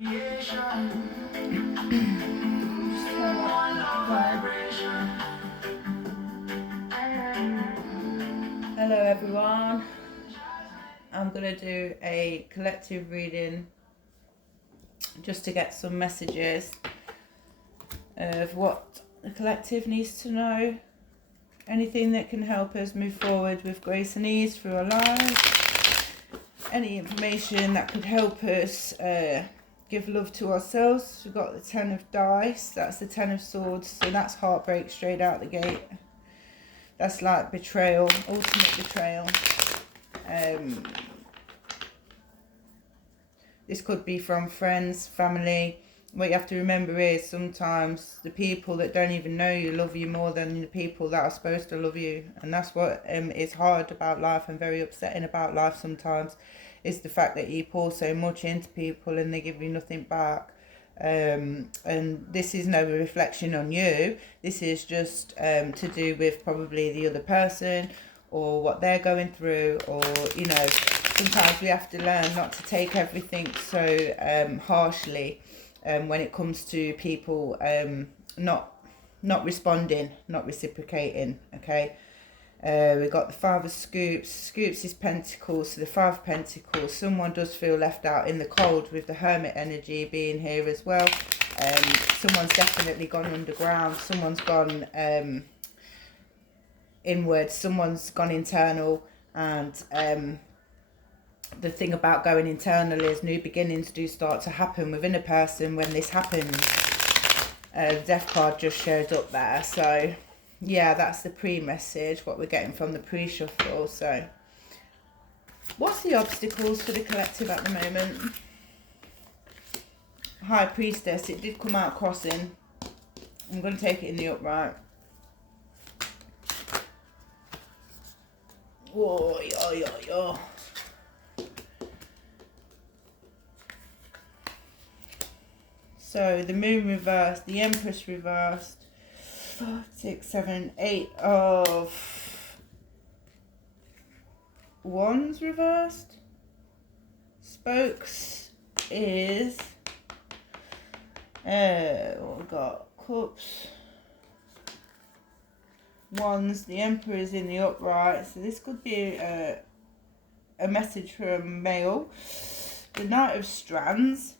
Hello everyone, I'm going to do a collective reading just to get some messages of what the collective needs to know, anything that can help us move forward with grace and ease through our lives, any information that could help us give love to ourselves. We've got the 10 of dice, that's the 10 of swords, so that's heartbreak straight out the gate. That's like betrayal, ultimate betrayal. This could be from friends, family. What you have to remember is sometimes the people that don't even know you love you more than the people that are supposed to love you. And that's what is hard about life and very upsetting about life sometimes, is the fact that you pour so much into people and they give you nothing back. And this is no reflection on you. This is just to do with probably the other person or what they're going through, or sometimes we have to learn not to take everything so harshly when it comes to people not responding, not reciprocating. Okay. We've got the Five of Scoops. Scoops is Pentacles, so the Five of Pentacles. Someone does feel left out in the cold with the Hermit energy being here as well. Someone's definitely gone underground. Someone's gone inward. Someone's gone internal. And the thing about going internal is new beginnings do start to happen within a person when this happens. The Death card just showed up there, so yeah, that's the pre-message, what we're getting from the pre-shuffle. So what's the obstacles for the collective at the moment? High Priestess, it did come out crossing. I'm going to take it in the upright. Whoa, yo. So the Moon reversed, the Empress reversed. 5, 6, 7, 8 of Wands reversed. Spokes is what we got? Cups, Wands. The Emperor is in the upright, so this could be a message for a male. The Knight of Strands.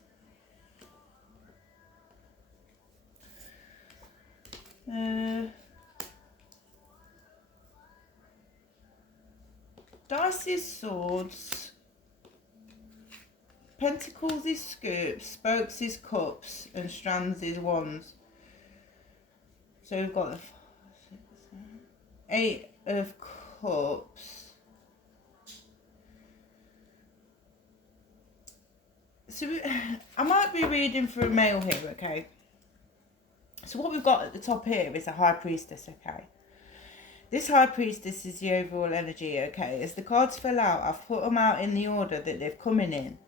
Dice is Swords, Pentacles is Scoops, Spokes is Cups, and Strands is Wands. So we've got the 8 of Cups. So I might be reading for a male here, okay? So what we've got at the top here is a High Priestess, okay? This High Priestess is the overall energy, okay? As the cards fell out, I've put them out in the order that they've come in.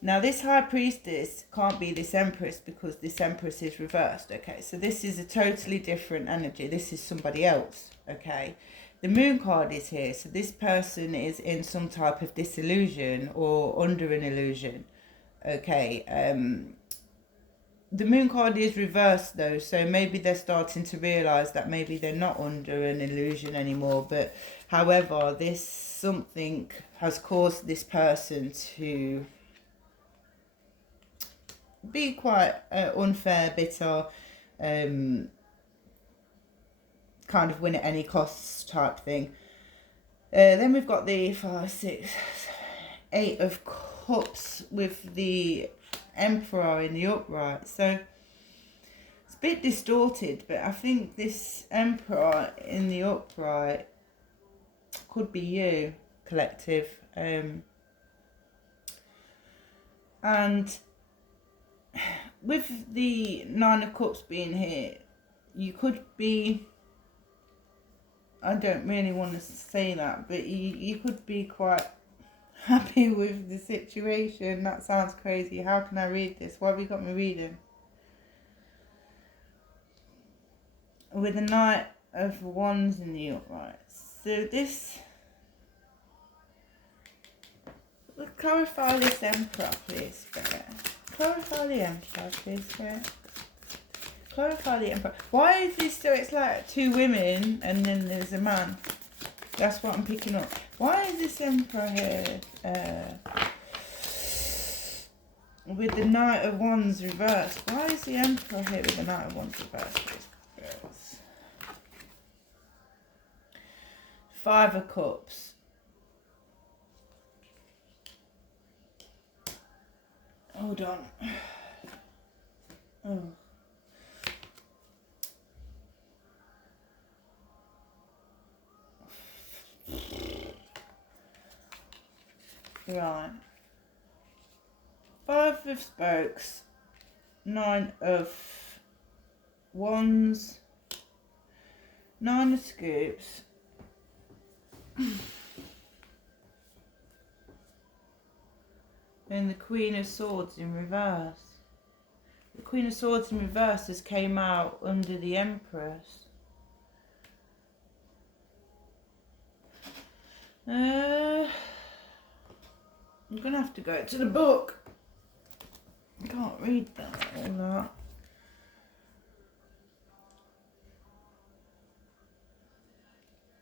Now, this High Priestess can't be this Empress because this Empress is reversed, okay? So this is a totally different energy. This is somebody else, okay? The Moon card is here. So this person is in some type of disillusion or under an illusion, okay? The Moon card is reversed though, so maybe they're starting to realise that maybe they're not under an illusion anymore. But however, this something has caused this person to be quite unfair, bitter, kind of win at any costs type thing. Then we've got the 5, 6, 8 of Cups with the Emperor in the upright. So it's a bit distorted, but I think this Emperor in the upright could be you, collective. And with the 9 of Cups being here, you could be, I don't really want to say that, but you could be quite happy with the situation. That sounds crazy. How can I read this? Why have you got me reading? With the Knight of Wands in the upright. So this, let's clarify this Emperor, please, Spirit. Clarify the Emperor, please. Yeah. Clarify the Emperor. Why is this so? It's like two women and then there's a man. That's what I'm picking up. Why is this Emperor here? With the Knight of Wands reversed. Why is the Emperor here with the Knight of Wands reversed? Girls. Five of Cups. Hold on. Oh. Right. Five of Spokes. Nine of Wands. Nine of Scoops. And the Queen of Swords in reverse. The Queen of Swords in reverse has came out under the Empress. I'm going to have to go to the book. I can't read that all that.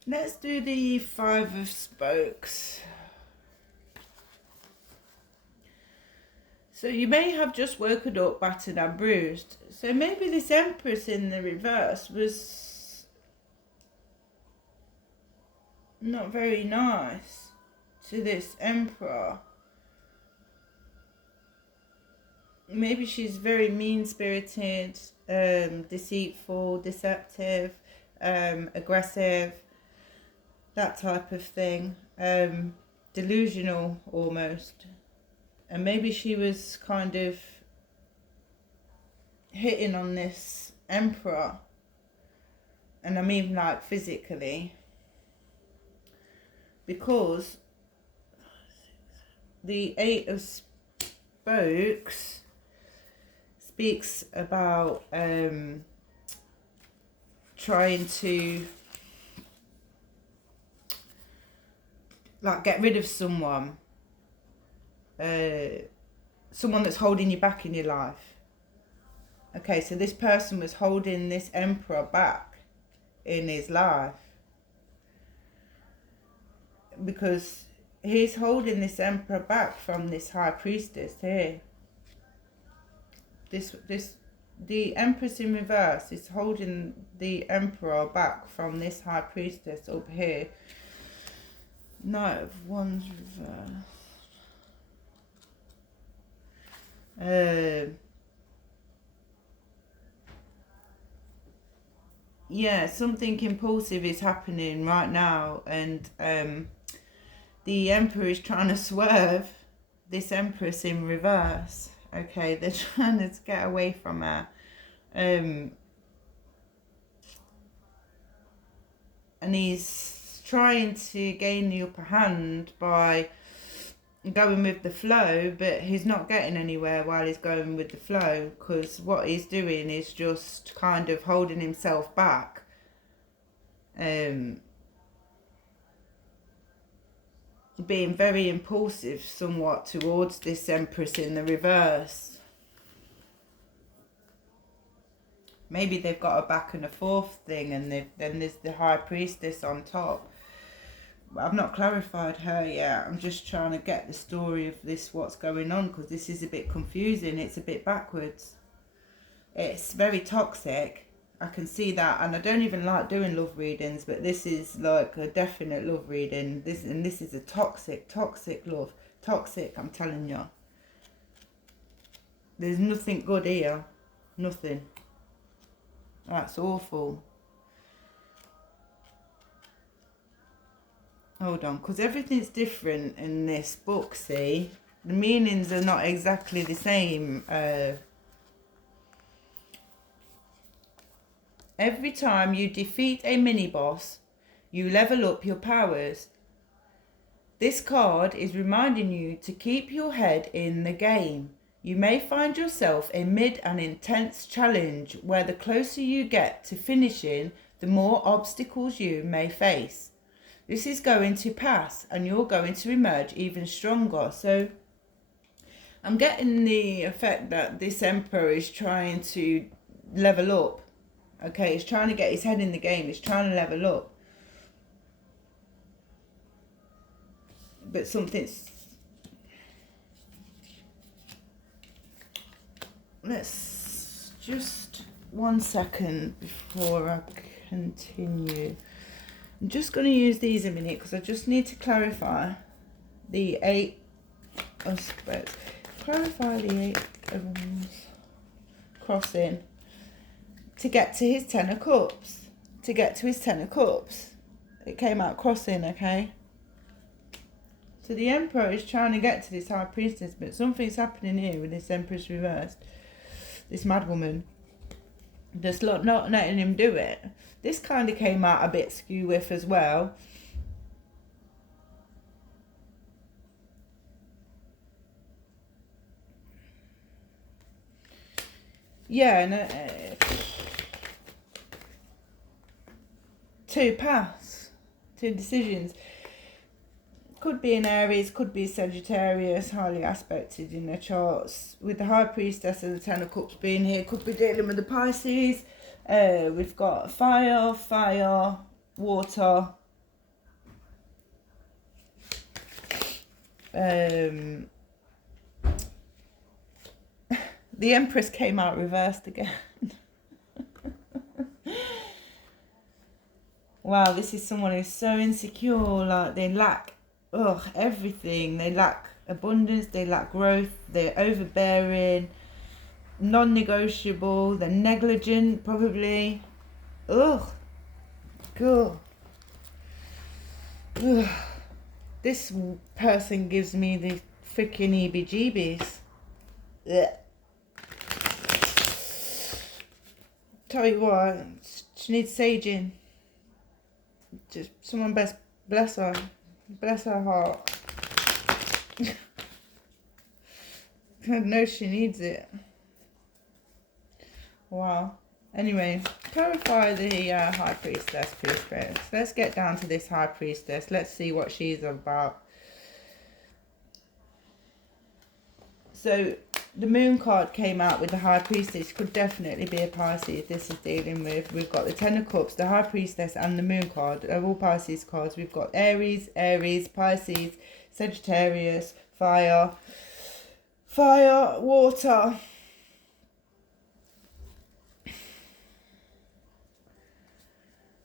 Let's do the Five of Spokes. So you may have just woken up battered and bruised. So maybe this Empress in the reverse was not very nice to this Emperor. Maybe she's very mean-spirited, deceitful, deceptive, aggressive, that type of thing, delusional almost. And maybe she was kind of hitting on this Emperor, and I mean like physically, because the Eight of Spokes speaks about trying to like get rid of someone, someone that's holding you back in your life. Okay, so this person was holding this Emperor back in his life because he's holding this Emperor back from this High Priestess here. The Empress in reverse is holding the Emperor back from this High Priestess up here. Knight of Wands reversed. Yeah, something impulsive is happening right now, and the Emperor is trying to swerve this Empress in reverse. Okay, they're trying to get away from her. And he's trying to gain the upper hand by going with the flow, but he's not getting anywhere while he's going with the flow, because what he's doing is just kind of holding himself back. Being very impulsive somewhat towards this Empress in the reverse. Maybe they've got a back and a forth thing, and then there's the High Priestess on top. But I've not clarified her yet. I'm just trying to get the story of this, what's going on, because this is a bit confusing. It's a bit backwards. It's very toxic. I can see that, and I don't even like doing love readings, but this is like a definite love reading. This is a toxic love. Toxic, I'm telling you. There's nothing good here. Nothing. That's awful. Hold on, because everything's different in this book, see? The meanings are not exactly the same. Every time you defeat a mini-boss, you level up your powers. This card is reminding you to keep your head in the game. You may find yourself amid an intense challenge where the closer you get to finishing, the more obstacles you may face. This is going to pass and you're going to emerge even stronger. So I'm getting the effect that this emperor is trying to level up. Okay, he's trying to get his head in the game. He's trying to level up. But something's... Let's just 1 second before I continue. I'm just going to use these a minute because I just need to clarify the 8 of spades. Clarify the 8 of wands crossing to get to his 10 of cups. To get to his 10 of cups. It came out crossing, okay? So the Emperor is trying to get to this High Priestess, but something's happening here with this Empress reversed. This mad woman. Just not letting him do it. This kind of came out a bit skew with as well. Yeah, and 2 paths, 2 decisions. Could be an Aries, could be Sagittarius, highly aspected in their charts. With the High Priestess and the 10 of Cups being here, could be dealing with the Pisces. We've got fire, water. The Empress came out reversed again. Wow, this is someone who's so insecure, like they lack everything. They lack abundance, they lack growth, they're overbearing, non-negotiable, they're negligent probably. Ugh. Ugh. Ugh. This person gives me the freaking EBGBs. Ugh. Tell you what, she needs saging. Just someone bless her heart. I know she needs it. Wow. Anyway, clarify the High Priestess, please. Let's get down to this High Priestess. Let's see what she's about. So, the Moon card came out with the High Priestess. Could definitely be a Pisces this is dealing with. We've got the 10 of Cups, the High Priestess and the Moon card. They're all Pisces cards. We've got Aries, Pisces, Sagittarius, fire, water.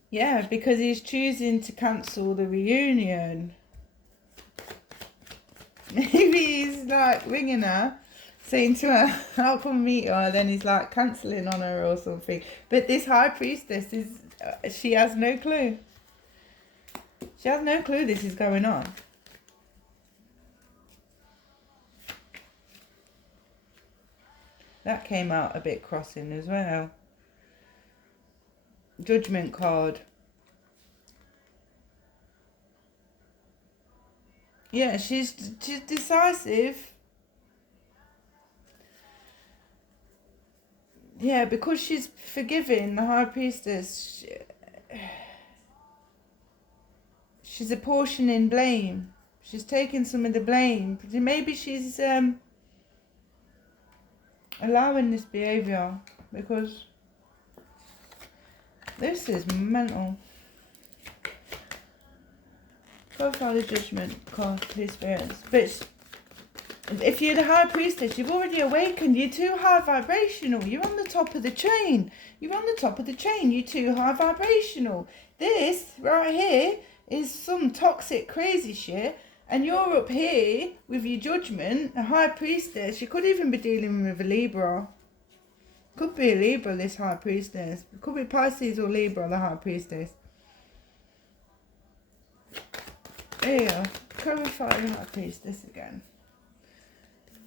Yeah, because he's choosing to cancel the reunion. Maybe he's like ringing her, saying to her, I'll come meet her, then he's like cancelling on her or something. But this High Priestess she has no clue. She has no clue this is going on. That came out a bit crossing as well. Judgment card. Yeah, she's decisive. Yeah, because she's forgiving, the High Priestess, she's apportioning blame. She's taking some of the blame. Maybe she's allowing this behaviour because this is mental. Profile the Judgment card, please, spirits. But if you're the High Priestess, you've already awakened. You're too high vibrational. You're on the top of the chain. You're on the top of the chain. You're too high vibrational. This right here is some toxic, crazy shit. And you're up here with your Judgment, a High Priestess. You could even be dealing with a Libra. Could be a Libra, this High Priestess. It could be Pisces or Libra, the High Priestess. Here, clarify the High Priestess again.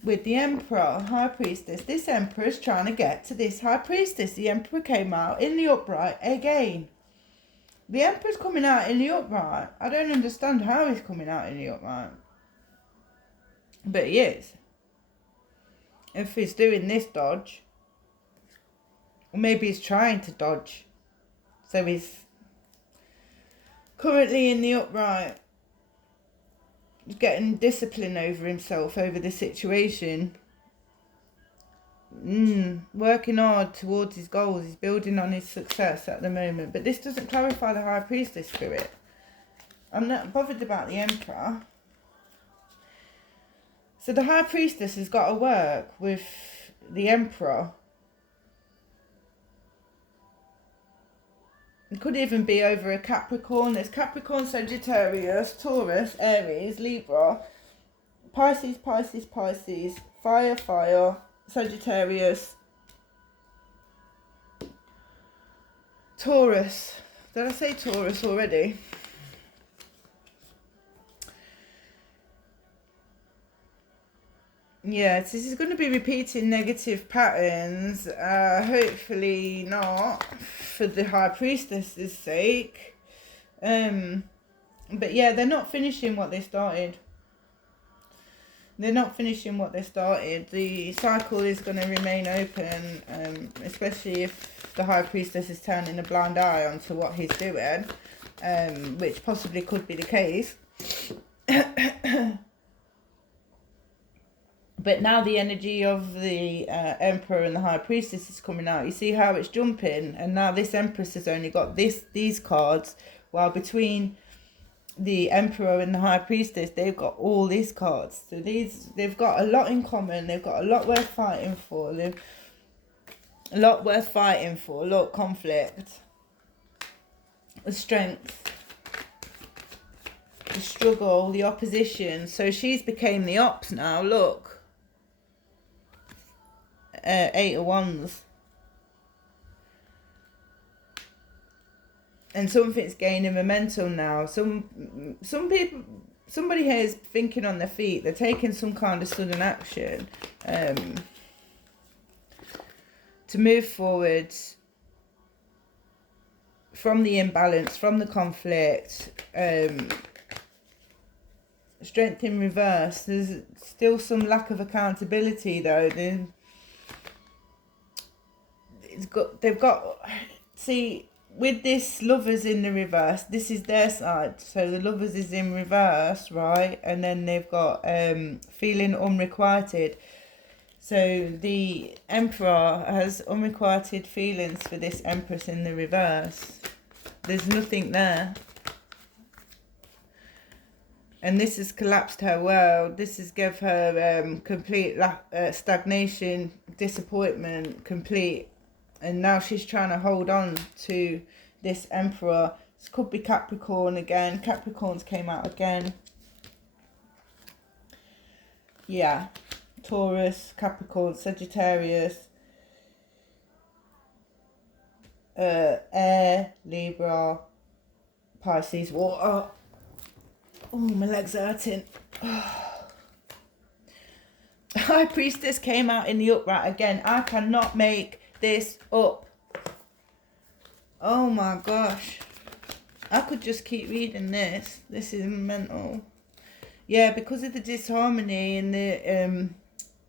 With the Emperor, High Priestess. This Emperor is trying to get to this High Priestess. The Emperor came out in the upright again. The Emperor's coming out in the upright. I don't understand how he's coming out in the upright. But he is. If he's doing this dodge. Or maybe he's trying to dodge. So he's currently in the upright. getting discipline over himself, over the situation. Working hard towards his goals. He's building on his success at the moment. But this doesn't clarify the High Priestess spirit. I'm not bothered about the Emperor. So the High Priestess has got to work with the Emperor. It could even be over a Capricorn. There's Capricorn, Sagittarius, Taurus, Aries, Libra, Pisces, Pisces, Pisces, Fire, Fire, Sagittarius, Taurus. Did I say Taurus already? Yes, this is going to be repeating negative patterns. Hopefully not, for the High Priestess's sake. But yeah, they're not finishing what they started. They're not finishing what they started. The cycle is going to remain open, especially if the High Priestess is turning a blind eye onto what he's doing, which possibly could be the case. But now the energy of the Emperor and the High Priestess is coming out. You see how it's jumping? And now this Empress has only got these cards, while between the Emperor and the High Priestess, they've got all these cards. So they've got a lot in common. They've got a lot worth fighting for. A lot worth fighting for. A lot of conflict. The strength. The struggle. The opposition. So she's became the ops now. Look. 8 of Wands. And something's gaining momentum now. Some people, somebody here is thinking on their feet. They're taking some kind of sudden action to move forward from the imbalance, from the conflict. Strength in reverse. There's still some lack of accountability though. They've got, see, with this Lovers in the reverse, this is their side. So the Lovers is in reverse, right? And then they've got feeling unrequited. So the Emperor has unrequited feelings for this Empress in the reverse. There's nothing there. And this has collapsed her world. This has given her complete stagnation, disappointment, complete. And now she's trying to hold on to this Emperor. This could be Capricorn again. Capricorns came out again. Yeah. Taurus, Capricorn, Sagittarius. Air, Libra, Pisces, water. Oh, my legs are hurting. High Priestess came out in the upright again. I cannot make this up. Oh my gosh. I could just keep reading this. This is mental. Yeah, because of the disharmony and the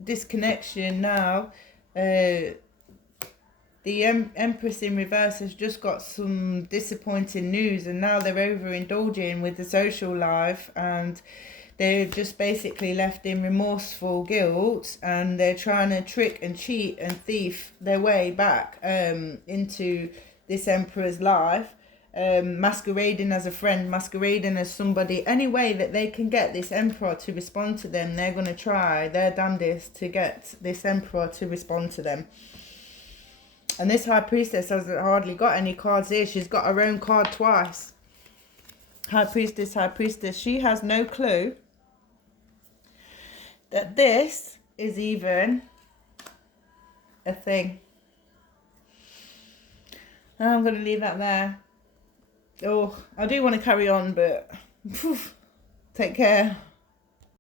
disconnection now, the Empress in reverse has just got some disappointing news, and now they're overindulging with the social life, and they're just basically left in remorseful guilt, and they're trying to trick and cheat and thief their way back into this Emperor's life, masquerading as a friend, masquerading as somebody. Any way that they can get this Emperor to respond to them, they're going to try their damnedest to get this Emperor to respond to them. And this High Priestess hasn't hardly got any cards here. She's got her own card twice. High Priestess, High Priestess. She has no clue that this is even a thing. I'm going to leave that there. Oh, I do want to carry on, but take care.